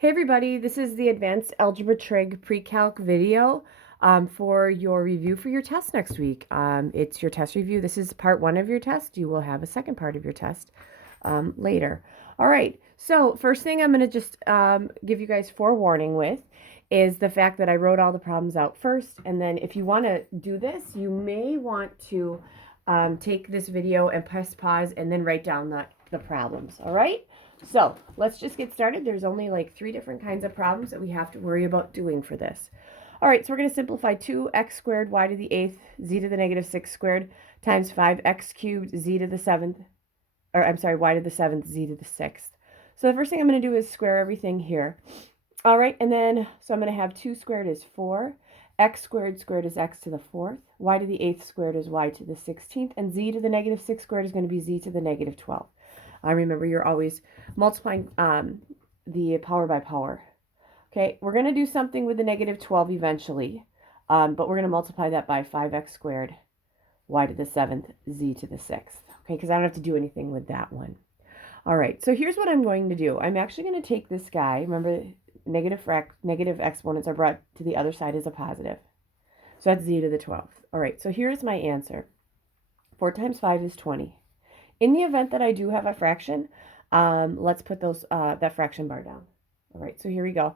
Hey everybody, this is the Advanced Algebra Trig Pre-Calc video for your review for your test next week. It's your test review. This is part one of your test. You will have a second part of your test later. All right, so first thing I'm going to just give you guys forewarning with is the fact that I wrote all the problems out first. And then if you want to do this, you may want to take this video and press pause and then write down the problems. All right? So let's just get started. There's only like 3 different kinds of problems that we have to worry about doing for this. All right, so we're going to simplify 2x squared y to the 8th z to the negative 6 squared times 5x cubed z to the 7th, or I'm sorry, y to the 7th z to the 6th. So the first thing I'm going to do is square everything here. All right, and then, so I'm going to have 2 squared is 4, x squared squared is x to the 4th, y to the 8th squared is y to the 16th, and z to the negative 6 squared is going to be z to the negative 12th. Remember, you're always multiplying the power by power. Okay, we're going to do something with the negative 12 eventually, but we're going to multiply that by 5x squared, y to the 7th, z to the 6th. Okay, because I don't have to do anything with that one. All right, so here's what I'm going to do. I'm actually going to take this guy. Remember, negative exponents are brought to the other side as a positive. So that's z to the 12th. All right, so here's my answer. 4 times 5 is 20. In the event that I do have a fraction, let's put that fraction bar down. All right, so here we go.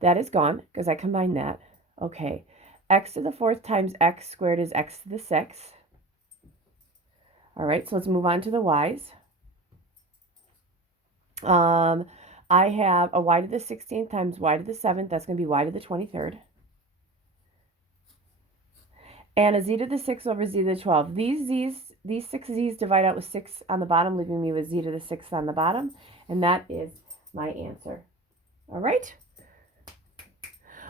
That is gone because I combined that. Okay, x to the 4th times x squared is x to the 6th. All right, so let's move on to the y's. I have a y to the 16th times y to the 7th. That's going to be y to the 23rd. And a z to the 6th over z to the 12th. These 6 z's divide out with 6 on the bottom, leaving me with z to the 6th on the bottom. And that is my answer. All right?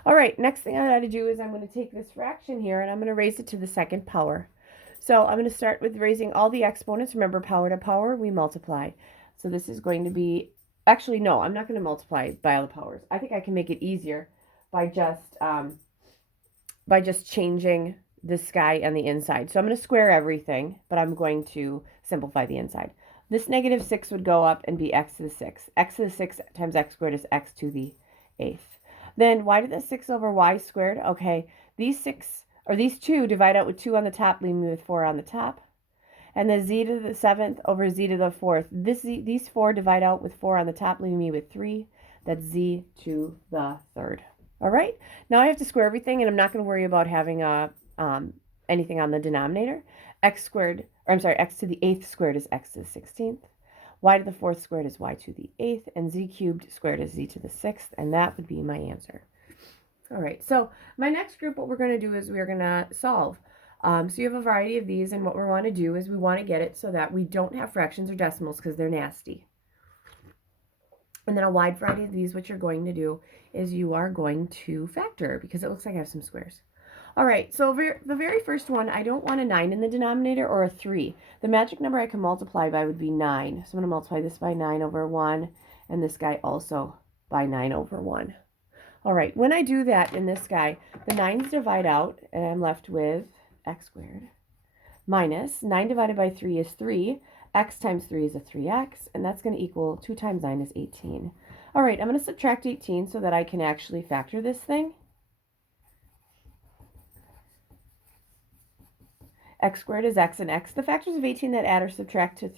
All right, next thing I got to do is I'm going to take this fraction here and I'm going to raise it to the 2nd power. So I'm going to start with raising all the exponents. Remember, power to power, we multiply. So this is going to be, actually, no, I'm not going to multiply by all the powers. I think I can make it easier by just changing this guy on the inside. So I'm going to square everything, but I'm going to simplify the inside. This negative 6 would go up and be x to the 6th. X to the 6th times x squared is x to the 8th. Then y to the 6 over y squared. Okay, these 2 divide out with 2 on the top, leaving me with 4 on the top. And the z to the 7th over z to the 4th. These 4 divide out with 4 on the top, leaving me with 3. That's z to the 3rd. All right, now I have to square everything, and I'm not going to worry about having anything on the denominator. X to the 8th squared is x to the 16th. Y to the 4th squared is y to the 8th, and z cubed squared is z to the 6th, and that would be my answer. All right, so my next group, what we're going to do is we're going to solve. So you have a variety of these, and what we want to do is we want to get it so that we don't have fractions or decimals because they're nasty. And then a wide variety of these, what you're going to do is you are going to factor because it looks like I have some squares. All right, so the very first one, I don't want a 9 in the denominator or a 3. The magic number I can multiply by would be 9. So I'm going to multiply this by 9 over 1, and this guy also by 9 over 1. All right, when I do that in this guy, the 9's divide out, and I'm left with x squared minus 9 divided by 3 is 3. X times 3 is a 3x, and that's going to equal 2 times 9 is 18. All right, I'm going to subtract 18 so that I can actually factor this thing. X squared is x and x. The factors of 18 that add or subtract to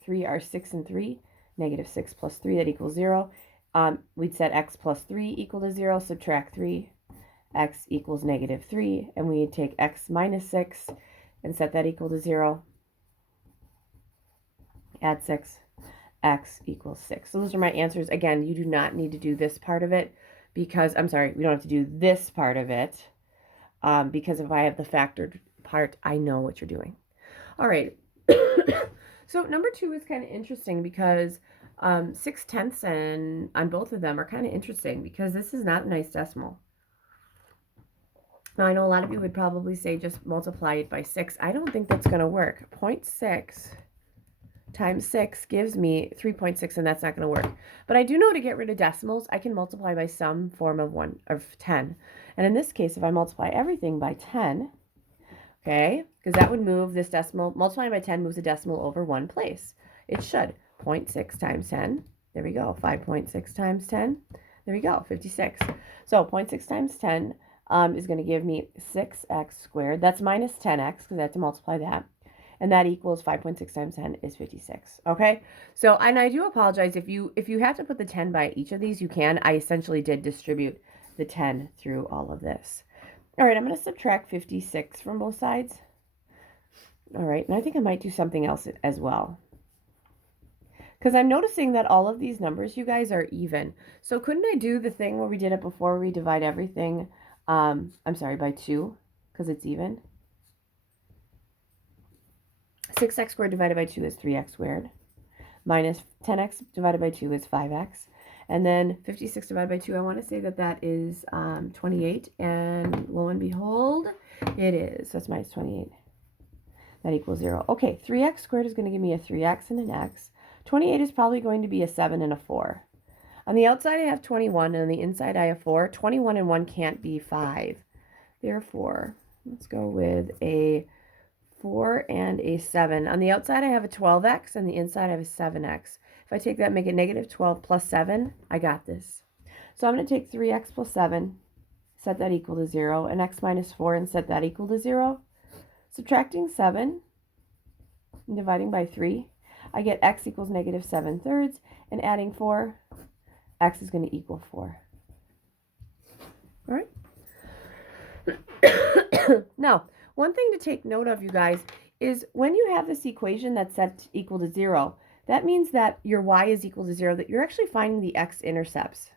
3 are 6 and 3. Negative 6 plus 3, that equals 0. We'd set x plus 3 equal to 0. Subtract 3. X equals negative 3. And we'd take x minus 6 and set that equal to 0. Add 6. X equals 6. So those are my answers. Again, you do not need to do this part of it because, I'm sorry, we don't have to do this part of it because if I have the factored part, I know what you're doing. All right. So number 2 is kind of interesting because 6/10 and on both of them are kind of interesting because this is not a nice decimal. Now I know a lot of you would probably say just multiply it by 6. I don't think that's going to work. 0.6 times 6 gives me 3.6, and that's not going to work. But I do know to get rid of decimals, I can multiply by some form of 10. And in this case, if I multiply everything by 10, okay, because that would move this decimal, multiplying by 10 moves a decimal over one place. It should. 0.6 times 10. There we go. 5.6 times 10. There we go, 56. So 0.6 times 10 is going to give me 6x squared. That's minus 10x because I have to multiply that. And that equals 5.6 times 10 is 56. Okay, so and I do apologize if you have to put the 10 by each of these, you can. I essentially did distribute the 10 through all of this. All right, I'm going to subtract 56 from both sides. All right, and I think I might do something else as well, because I'm noticing that all of these numbers, you guys, are even. So couldn't I do the thing where we did it before, we divide everything, I'm sorry, by 2, because it's even? 6x squared divided by 2 is 3x squared. Minus 10x divided by 2 is 5x. And then 56 divided by 2, I want to say that that is 28. And lo and behold, it is. So that's minus 28. That equals 0. Okay, 3x squared is going to give me a 3x and an x. 28 is probably going to be a 7 and a 4. On the outside, I have 21, and on the inside, I have 4. 21 and 1 can't be 5. Therefore, let's go with a 4 and a 7. On the outside, I have a 12x, and the inside, I have a 7x. If I take that, make it negative 12 plus 7, I got this. So I'm going to take 3x plus 7, set that equal to 0, and x minus 4, and set that equal to 0. Subtracting 7 and dividing by 3, I get x equals negative 7/3, and adding 4, x is going to equal 4. All right? Now, one thing to take note of, you guys, is when you have this equation that's set equal to 0, that means that your y is equal to 0, that you're actually finding the x-intercepts.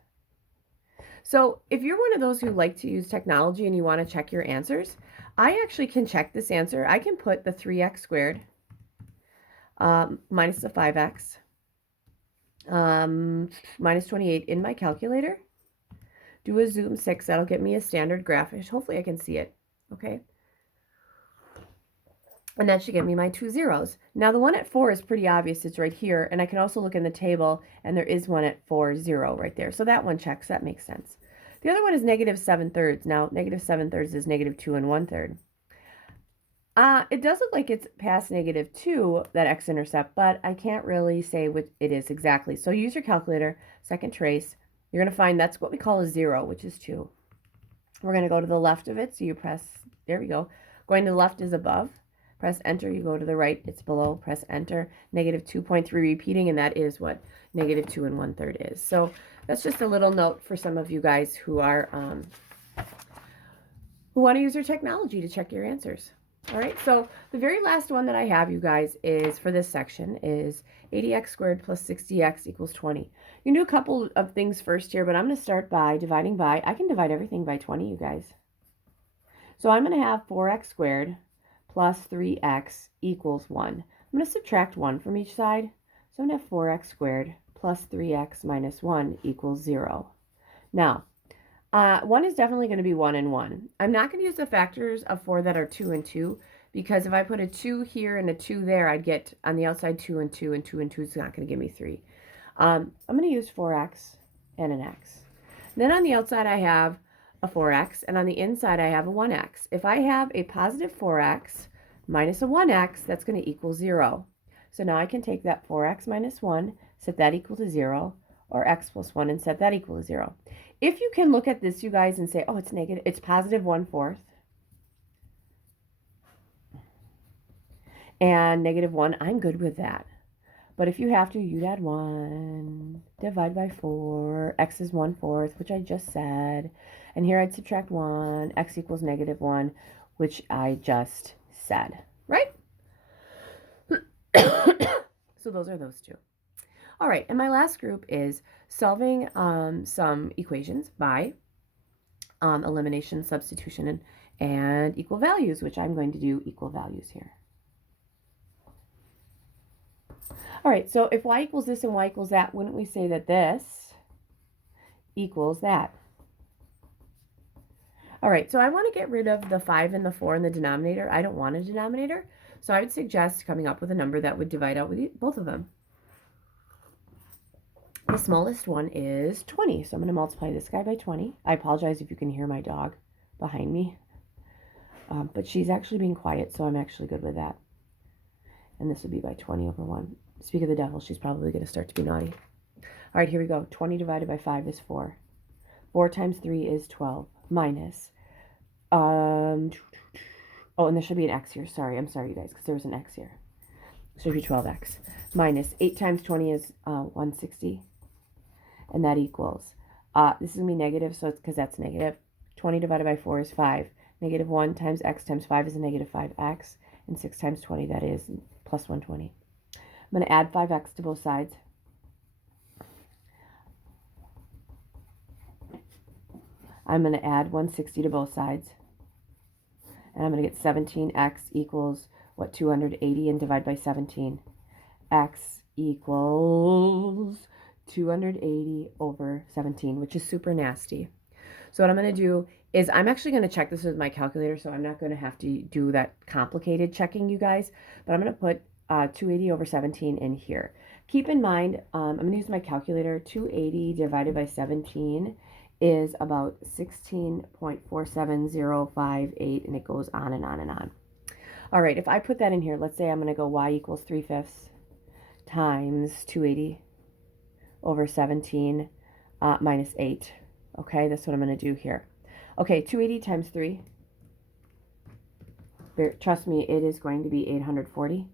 So if you're one of those who like to use technology and you want to check your answers, I actually can check this answer. I can put the 3x squared minus the 5x minus 28 in my calculator. Do a zoom 6. That'll get me a standard graph. Hopefully I can see it. Okay. And that should get me my 2 zeros. Now the one at 4 is pretty obvious. It's right here. And I can also look in the table, and there is one at 4, 0 right there. So that one checks. That makes sense. The other one is negative 7/3. Now, negative 7/3 is negative 2 1/3. It does look like it's past negative 2, that x-intercept, but I can't really say what it is exactly. So use your calculator, second trace. You're going to find that's what we call a 0, which is 2. We're going to go to the left of it. So you press, there we go. Going to the left is above. Press enter. You go to the right. It's below. Press enter. Negative 2.3 repeating, and that is what negative 2 1/3 is. So that's just a little note for some of you guys who are who want to use your technology to check your answers. All right, so the very last one that I have, you guys, is for this section is 80x squared plus 60x equals 20. You can do a couple of things first here, but I'm going to start by dividing by. I can divide everything by 20, you guys. So I'm going to have 4x squared plus 3x equals 1. I'm going to subtract 1 from each side. So I'm going to have 4x squared plus 3x minus 1 equals 0. Now, 1 is definitely going to be 1 and 1. I'm not going to use the factors of 4 that are 2 and 2, because if I put a 2 here and a 2 there, I'd get on the outside 2 and 2, and 2 and 2 is not going to give me 3. I'm going to use 4x and an x. Then on the outside, I have a 4x, and on the inside, I have a 1x. If I have a positive 4x minus a 1x, that's going to equal 0. So now I can take that 4x minus 1, set that equal to 0, or x plus 1, and set that equal to 0. If you can look at this, you guys, and say, oh, it's negative, it's positive 1/4, and negative 1, I'm good with that. But if you have to, you'd add 1, divide by 4, x is 1/4, which I just said. And here I'd subtract 1, x equals negative 1, which I just said, right? So those are those two. All right, and my last group is solving some equations by elimination, substitution, and equal values, which I'm going to do equal values here. All right, so if y equals this and y equals that, wouldn't we say that this equals that? All right, so I want to get rid of the 5 and the 4 in the denominator. I don't want a denominator, so I would suggest coming up with a number that would divide out with both of them. The smallest one is 20, so I'm going to multiply this guy by 20. I apologize if you can hear my dog behind me, but she's actually being quiet, so I'm actually good with that. And this would be by 20 over 1. Speak of the devil, she's probably going to start to be naughty. All right, here we go. 20 divided by 5 is 4. 4 times 3 is 12 minus, oh, and there should be an x here. Sorry, I'm sorry, you guys, because there was an x here. It should be 12x. Minus 8 times 20 is 160. And that equals, this is going to be negative, so it's because that's negative. 20 divided by 4 is 5. Negative 1 times x times 5 is a negative 5x. And 6 times 20, that is plus 120. I'm going to add 5x to both sides. I'm going to add 160 to both sides. And I'm going to get 17x equals, what, 280, and divide by 17. X equals 280 over 17, which is super nasty. So what I'm going to do is I'm actually going to check this with my calculator, so I'm not going to have to do that complicated checking, you guys. But I'm going to put 280 over 17 in here. Keep in mind, I'm going to use my calculator. 280 divided by 17 is about 16.47058, and it goes on and on and on. All right, if I put that in here, let's say I'm going to go y equals 3/5 times 280 over 17 minus 8. Okay, that's what I'm going to do here. Okay, 280 times 3. Trust me, it is going to be 840.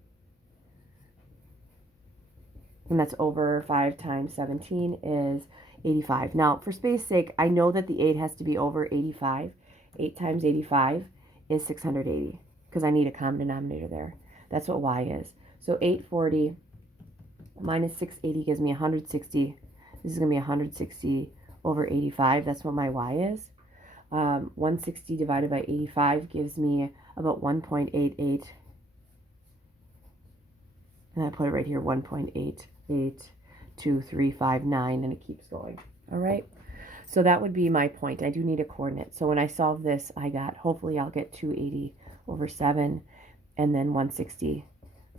And that's over 5 times 17 is 85. Now, for space's sake, I know that the 8 has to be over 85. 8 times 85 is 680 because I need a common denominator there. That's what y is. So 840 minus 680 gives me 160. This is going to be 160 over 85. That's what my y is. 160 divided by 85 gives me about 1.88. And I put it right here, 1.882359, and it keeps going. All right. So that would be my point. I do need a coordinate. So when I solve this, hopefully I'll get 280 over 7 and then 160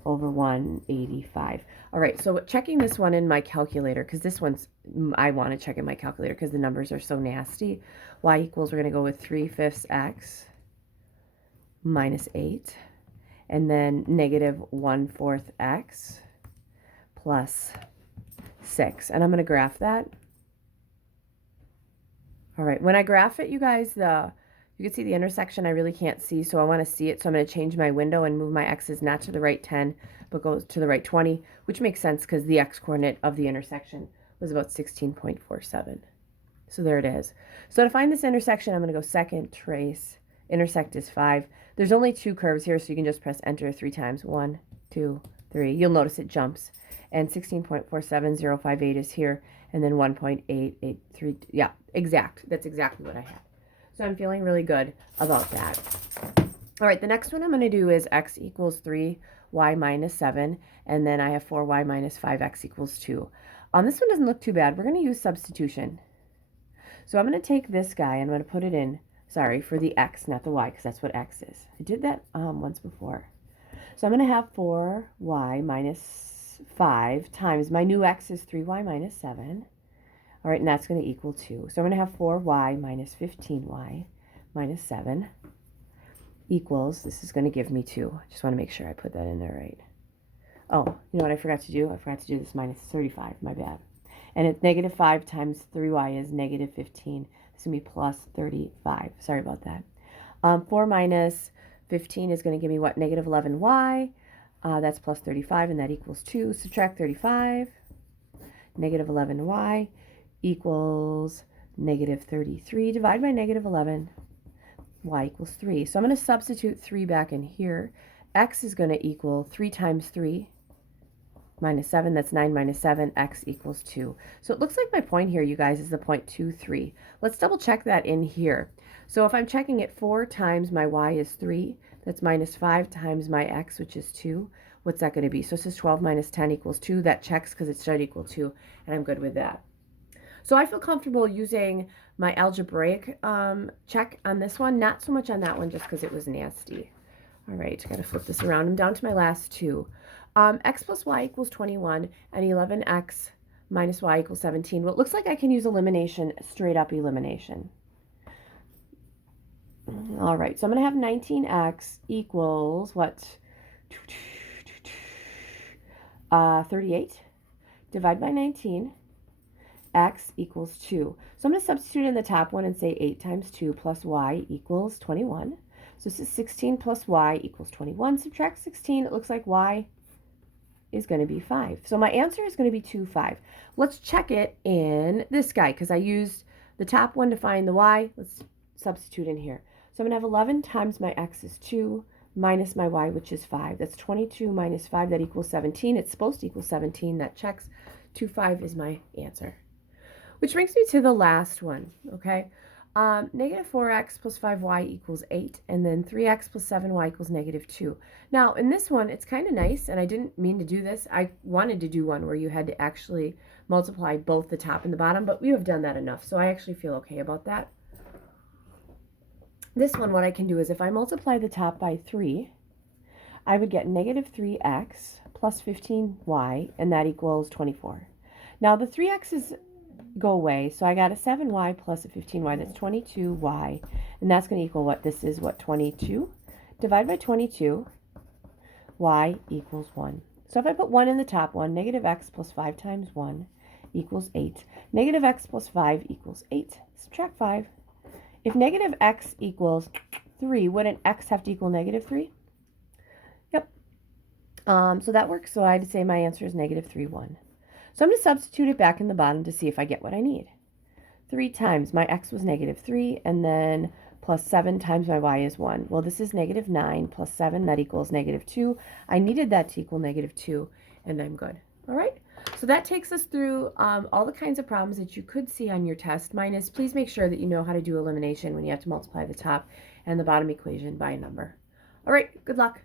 over 185. All right, so checking this one in my calculator, because this one's, I want to check in my calculator because the numbers are so nasty. Y equals, we're going to go with 3/5 x minus 8, and then negative 1/4 x plus 6. And I'm going to graph that. All right, when I graph it, you guys, you can see the intersection I really can't see, so I want to see it. So I'm going to change my window and move my x's not to the right 10, but goes to the right 20, which makes sense because the x coordinate of the intersection was about 16.47. So there it is. So to find this intersection, I'm going to go second, trace, intersect is 5. There's only 2 curves here, so you can just press enter 3 times. 1, 2, 3. You'll notice it jumps. And 16.47058 is here, and then 1.883. Yeah, exact. That's exactly what I had. So I'm feeling really good about that. All right, the next one I'm going to do is x equals 3, y minus 7, and then I have 4y minus 5x equals 2. This one doesn't look too bad. We're going to use substitution. So I'm going to take this guy, and I'm going to put it in, sorry, for the x, not the y, because that's what x is. I did that once before. So I'm going to have 4y minus 5 times, my new x is 3y minus 7. All right, and that's going to equal 2. So I'm going to have 4y minus 15y minus 7 equals, this is going to give me 2. I just want to make sure I put that in there right. Oh, you know what I forgot to do? I forgot to do this minus 35, my bad. And it's negative 5 times 3y is negative 15. This is going to be plus 35. Sorry about that. 4 minus 15 is going to give me what? Negative 11y. That's plus 35, and that equals 2. Subtract 35. Negative 11y equals negative 33. Divide by negative 11. Y equals 3. So I'm going to substitute 3 back in here. X is going to equal 3 times 3 minus 7. That's 9 minus 7. X equals 2. So it looks like my point here, you guys, is the point 23. Let's double check that in here. So if I'm checking it 4 times my y is 3, that's minus 5 times my x, which is 2. What's that going to be? So this is 12 minus 10 equals 2. That checks because it should equal 2, and I'm good with that. So I feel comfortable using my algebraic check on this one, not so much on that one just because it was nasty. All right, got to flip this around. I'm down to my last 2. X plus y equals 21, and 11x minus y equals 17. Well, it looks like I can use elimination, straight up elimination. All right, so I'm going to have 19x equals what? 38. Divide by 19. x equals 2. So I'm going to substitute in the top one and say 8 times 2 plus y equals 21. So this is 16 plus y equals 21. Subtract 16. It looks like y is going to be 5. So my answer is going to be 2, 5. Let's check it in this guy because I used the top one to find the y. Let's substitute in here. So I'm going to have 11 times my x is 2 minus my y, which is 5. That's 22 minus 5. That equals 17. It's supposed to equal 17. That checks. 2, 5 is my answer. Which brings me to the last one, okay? Negative 4x plus 5y equals 8, and then 3x plus 7y equals negative 2. Now, in this one, it's kind of nice, and I didn't mean to do this. I wanted to do one where you had to actually multiply both the top and the bottom, but we have done that enough, so I actually feel okay about that. This one, what I can do is if I multiply the top by 3, I would get negative 3x plus 15y, and that equals 24. Now, the 3x's go away, so I got a 7y plus a 15y. That's 22y, and that's going to equal what? This is what? 22. Divide by 22, y equals 1. So if I put 1 in the top one, negative x plus 5 times 1 equals 8. Negative x plus 5 equals 8. Subtract 5. If negative x equals 3, wouldn't x have to equal negative 3? Yep. So that works. So I'd say my answer is negative 3, 1. So I'm going to substitute it back in the bottom to see if I get what I need. 3 times my x was negative 3, and then plus 7 times my y is 1. Well, this is negative 9 plus 7. That equals negative 2. I needed that to equal negative 2, and I'm good. All right? So that takes us through all the kinds of problems that you could see on your test. Minus, please make sure that you know how to do elimination when you have to multiply the top and the bottom equation by a number. All right, good luck.